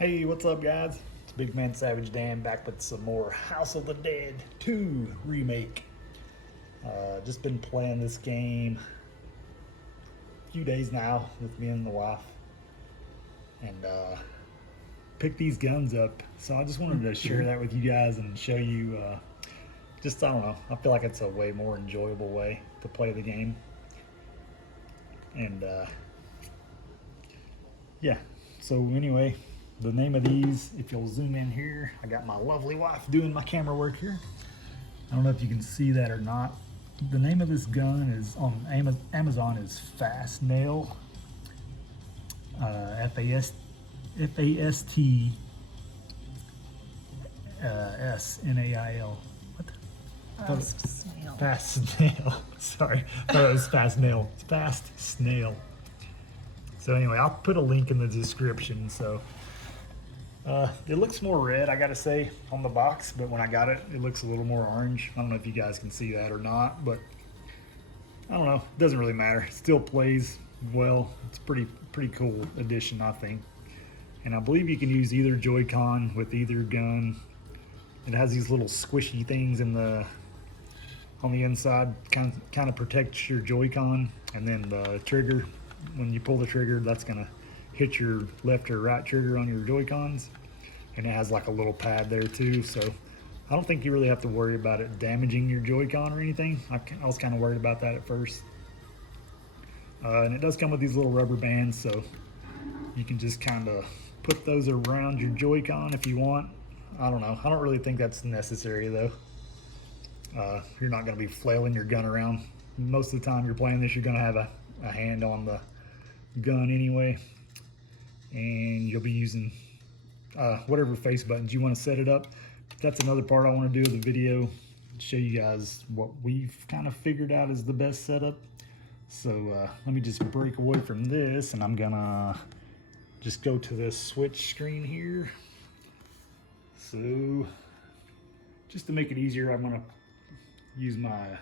Hey, what's up, guys? It's Big Man Savage Dan back with some more House of the Dead 2 Remake. Just been playing this game a few days now with me and the wife, and picked these guns up. So I just wanted to share that with you guys and show you. I don't know. I feel like it's a way more enjoyable way to play the game, and yeah. So anyway, the name of these, if you'll zoom in here, I got my lovely wife doing my camera work here. I don't know if you can see that or not. The name of this gun is on Amazon is Fastnail, F-A-S-T S-N-A-I-L. What? Snail. Fast Snail. Sorry, I thought it was Fastnail. It's Fast Snail. So anyway, I'll put a link in the description. So it looks more red, I gotta say, on the box, but when I got it, it looks a little more orange. I don't know if you guys can see that or not, but I don't know. It doesn't really matter. It still plays well. It's pretty cool addition, I think. And I believe you can use either Joycon with either gun. It has these little squishy things on the inside, kind of protects your Joycon, and then the trigger. When you pull the trigger, that's gonna hit your left or right trigger on your Joy-Cons, and it has like a little pad there too, so I don't think you really have to worry about it damaging your Joy-Con or anything. I was kind of worried about that at first. And it does come with these little rubber bands, so you can just kind of put those around your Joy-Con if you want. I don't know. I don't really think that's necessary though. You're not going to be flailing your gun around. Most of the time you're playing this, you're going to have a hand on the gun anyway, and you'll be using whatever face buttons you want to set it up. That's another part I want to do of the video, show you guys what we've kind of figured out is the best setup. So let me just break away from this, and I'm gonna just go to the switch screen here. So just to make it easier, I'm gonna use my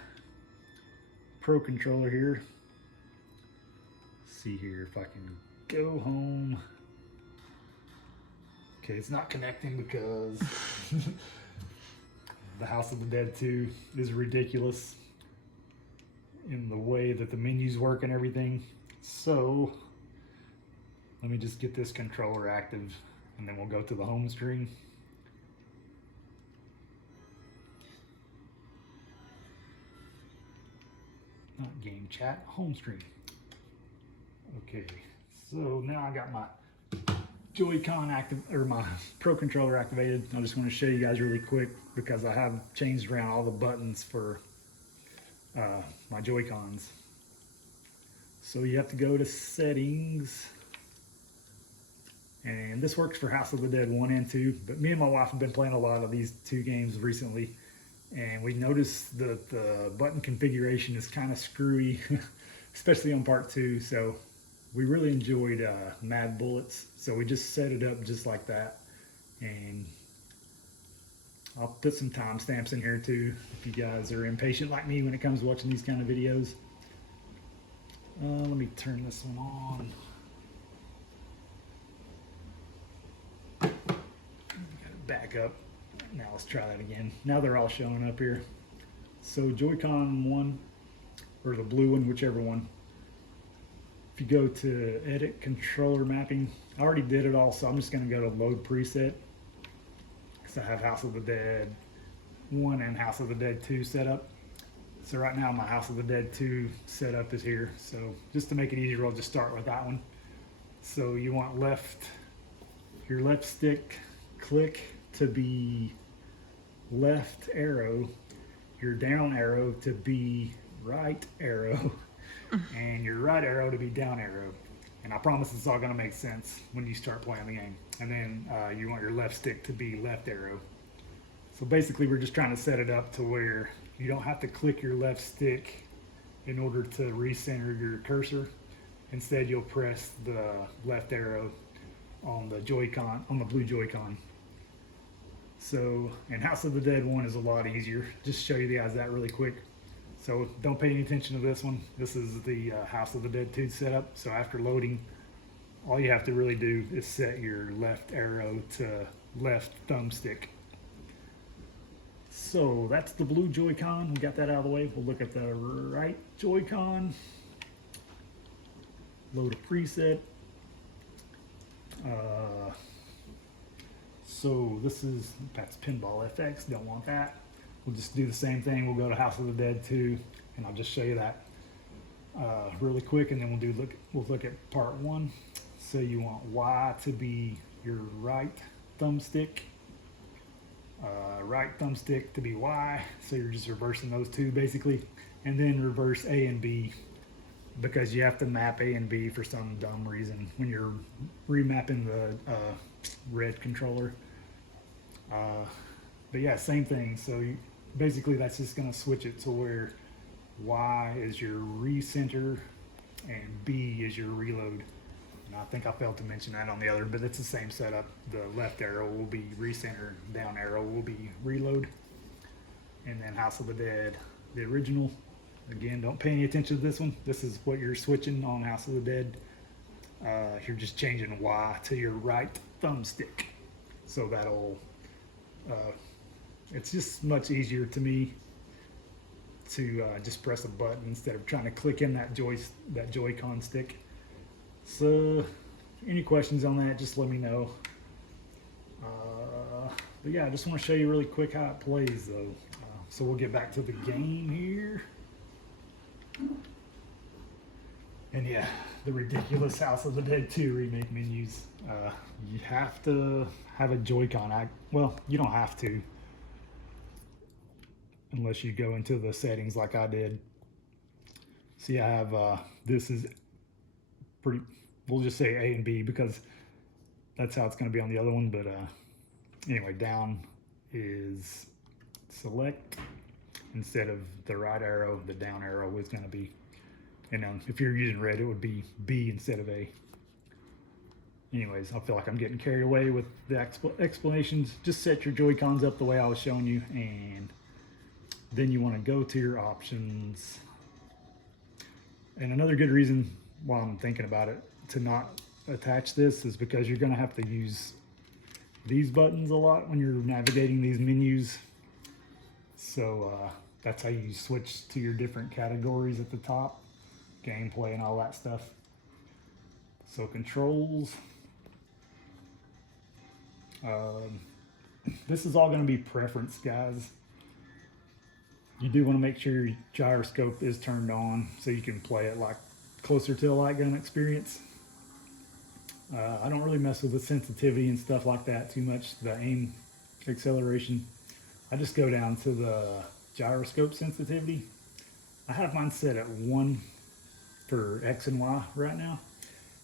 Pro controller here. See here if I can go home. Okay, it's not connecting because the House of the Dead 2 is ridiculous in the way that the menus work and everything. So let me just get this controller active, and then we'll go to the home screen. Not game chat, home screen. Okay, so now I got my Joy-Con active, or my Pro controller activated. I just want to show you guys really quick because I have changed around all the buttons for my Joy-Cons. So you have to go to settings, and this works for House of the Dead 1 and 2, but me and my wife have been playing a lot of these two games recently, and we noticed that the button configuration is kind of screwy, especially on part 2. So we really enjoyed Mad Bullets, so we just set it up just like that. And I'll put some timestamps in here too if you guys are impatient like me when it comes to watching these kind of videos. Let me turn this one on. Back up. Now let's try that again. Now they're all showing up here. So Joy-Con 1, or the blue one, whichever one. If you go to edit controller mapping, I already did it all, so I'm just going to go to load preset, because I have House of the Dead 1 and House of the Dead 2 set up. So right now my House of the Dead 2 setup is here. So just to make it easier, I'll just start with that one. So you want your left stick click to be left arrow, your down arrow to be right arrow, and your right arrow to be down arrow. And I promise it's all going to make sense when you start playing the game. And then you want your left stick to be left arrow. So basically we're just trying to set it up to where you don't have to click your left stick in order to recenter your cursor. Instead you'll press the left arrow on the Joy-Con, on the blue Joy-Con. So, and House of the Dead 1 is a lot easier. Just show you guys that really quick. So don't pay any attention to this one. This is the House of the Dead 2 setup. So after loading, all you have to really do is set your left arrow to left thumbstick. So that's the blue Joy-Con. We got that out of the way. We'll look at the right Joy-Con. Load a preset. So that's Pinball FX. Don't want that. We'll just do the same thing. We'll go to House of the Dead 2, and I'll just show you that really quick, and then we'll look at part 1. So you want Y to be your right thumbstick, right thumbstick to be Y. So you're just reversing those two basically, and then reverse A and B, because you have to map A and B for some dumb reason when you're remapping the red controller. But yeah, same thing. So basically that's just going to switch it to where Y is your recenter and B is your reload. And I think I failed to mention that on the other, but it's the same setup. The left arrow will be recenter, down arrow will be reload. And then House of the Dead, the original. Again, don't pay any attention to this one. This is what you're switching on House of the Dead. You're just changing Y to your right thumbstick. So that'll, it's just much easier to me to just press a button instead of trying to click in that Joy-Con stick. So any questions on that, just let me know. But yeah, I just want to show you really quick how it plays though. So we'll get back to the game here. And yeah, the ridiculous House of the Dead 2 remake menus. You have to have a Joy-Con. Well, you don't have to, unless you go into the settings like I did. See, I have, this is pretty, we'll just say A and B because that's how it's going to be on the other one. But anyway, down is select. Instead of the right arrow, the down arrow is going to be, if you're using red, it would be B instead of A. Anyways, I feel like I'm getting carried away with the explanations. Just set your Joy-Cons up the way I was showing you, and then you want to go to your options. And another good reason, while I'm thinking about it, to not attach this is because you're going to have to use these buttons a lot when you're navigating these menus. So that's how you switch to your different categories at the top, gameplay and all that stuff. So controls, this is all going to be preference, guys. You do want to make sure your gyroscope is turned on so you can play it like closer to a light gun experience. I don't really mess with the sensitivity and stuff like that too much, the aim acceleration. I just go down to the gyroscope sensitivity. I have mine set at 1 for X and Y right now.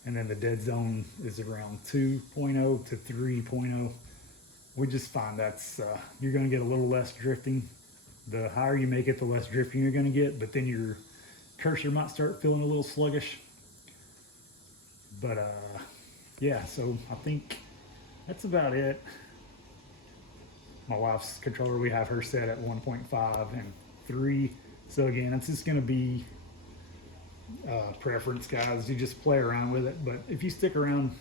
And then the dead zone is around 2.0 to 3.0. We just find that's, you're gonna get a little less drifting. The higher you make it, the less drifting you're gonna get, but then your cursor might start feeling a little sluggish. But yeah, so I think that's about it. My wife's controller, we have her set at 1.5 and 3. So again, it's just gonna be preference, guys. You just play around with it, but if you stick around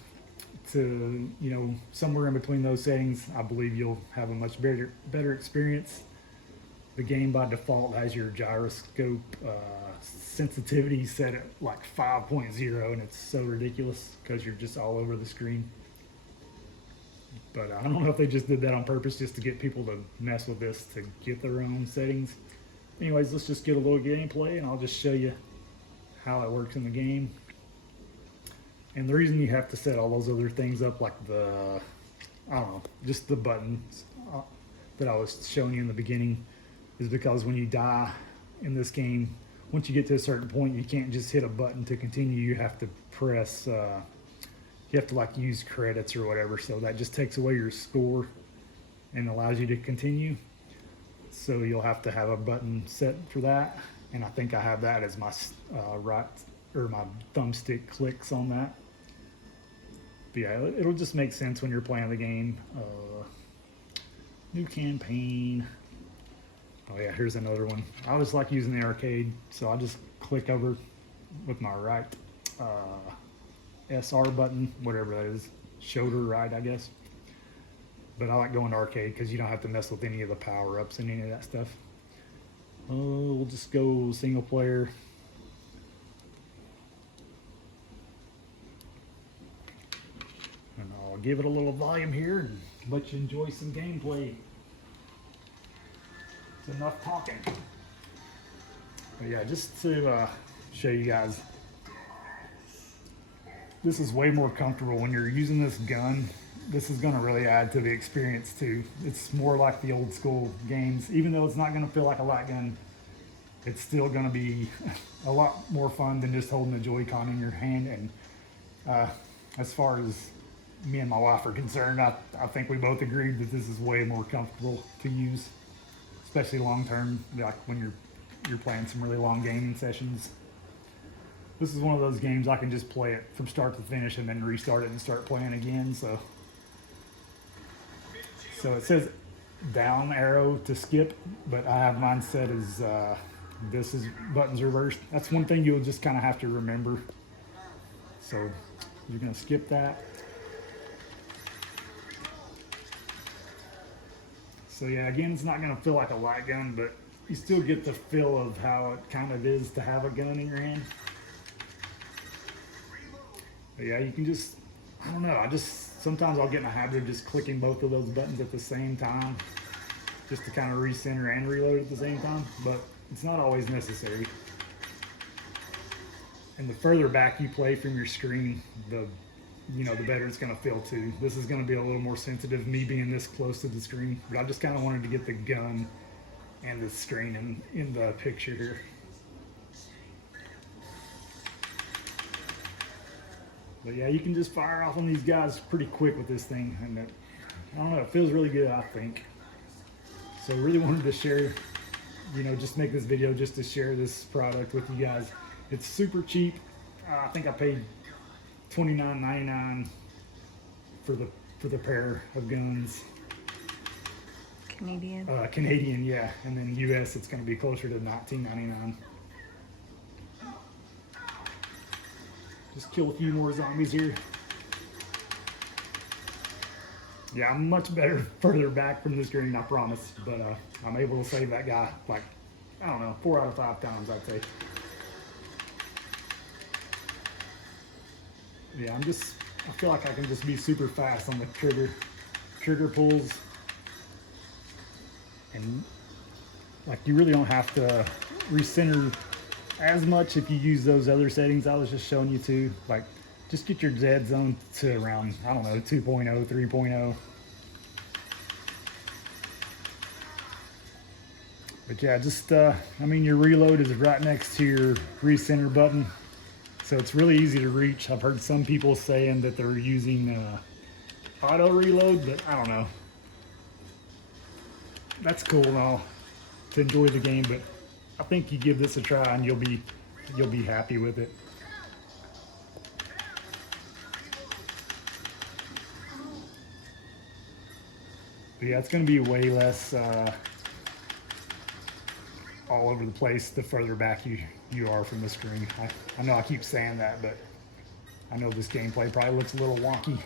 to somewhere in between those settings, I believe you'll have a much better experience. The game by default has your gyroscope sensitivity set at like 5.0, and it's so ridiculous because you're just all over the screen. But I don't know if they just did that on purpose just to get people to mess with this to get their own settings. Anyways, let's just get a little gameplay and I'll just show you how it works in the game. And the reason you have to set all those other things up, like the, I don't know, just the buttons that I was showing you in the beginning, is because when you die in this game, once you get to a certain point, you can't just hit a button to continue. You have to press, you have to like use credits or whatever. So that just takes away your score and allows you to continue. So you'll have to have a button set for that. And I think I have that as my right, or my thumbstick clicks on that. But yeah, it'll just make sense when you're playing the game. New campaign. Oh yeah, here's another one. I always like using the arcade, so I'll just click over with my right SR button, whatever that is, shoulder right, I guess. But I like going to arcade because you don't have to mess with any of the power-ups and any of that stuff. We'll just go single player. And I'll give it a little volume here and let you enjoy some gameplay. It's enough talking. But yeah, just to show you guys, this is way more comfortable when you're using this gun. This is going to really add to the experience too. It's more like the old school games. Even though it's not going to feel like a light gun, it's still going to be a lot more fun than just holding a Joy-Con in your hand. And as far as me and my wife are concerned, I think we both agreed that this is way more comfortable to use, especially long term, like when you're playing some really long gaming sessions. This is one of those games I can just play it from start to finish and then restart it and start playing again. So it says down arrow to skip, but I have mine set as this is buttons reversed. That's one thing you'll just kind of have to remember. So you're going to skip that. So yeah, again, it's not going to feel like a light gun, but you still get the feel of how it kind of is to have a gun in your hand. But yeah, you can just, I don't know, sometimes I'll get in a habit of just clicking both of those buttons at the same time, just to kind of recenter and reload at the same time, but it's not always necessary. And the further back you play from your screen, the better it's going to feel too. This is going to be a little more sensitive, me being this close to the screen, but I just kind of wanted to get the gun and the screen in the picture here. But yeah, you can just fire off on these guys pretty quick with this thing, and I don't know, it feels really good, I think. So really wanted to share, just make this video just to share this product with you guys. It's super cheap. I think I paid $29.99 for the pair of guns. Canadian? Canadian, yeah. And then US, it's going to be closer to $19.99. Just kill a few more zombies here. Yeah, I'm much better further back from the screen, I promise. But I'm able to save that guy, like, I don't know, 4 out of 5 times, I'd say. Yeah, I feel like I can just be super fast on the trigger pulls. And like, you really don't have to recenter as much if you use those other settings I was just showing you too. Like, just get your dead zone to around, I don't know, 2.0, 3.0. But yeah, just, your reload is right next to your recenter button. So it's really easy to reach. I've heard some people saying that they're using auto reload, but I don't know. That's cool and all to enjoy the game, but I think you give this a try and you'll be happy with it. But yeah, it's going to be way less all over the place the further back you are from the screen. I know I keep saying that, but I know this gameplay probably looks a little wonky.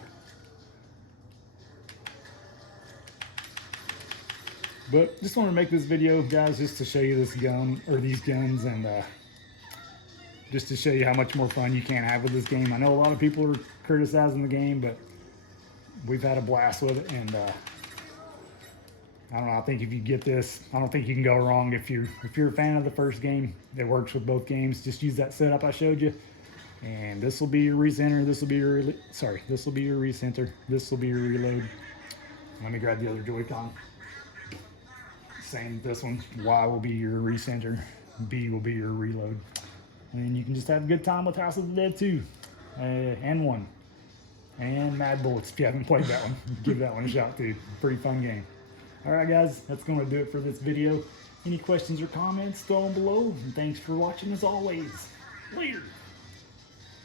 But just want to make this video, guys, just to show you this gun, or these guns, and just to show you how much more fun you can have with this game. I know a lot of people are criticizing the game, but we've had a blast with it, and I don't know, I think if you get this, I don't think you can go wrong. If you're a fan of the first game, it works with both games. Just use that setup I showed you, and this will be your recenter, this will be your recenter, this will be your reload. Let me grab the other Joy-Con. Same with this one. Y will be your recenter, B will be your reload. And you can just have a good time with House of the Dead 2 and 1. And Mad Bullets, if you haven't played that one, give that one a shot too. Pretty fun game. Alright guys, that's going to do it for this video. Any questions or comments, throw them below. And thanks for watching as always. Later.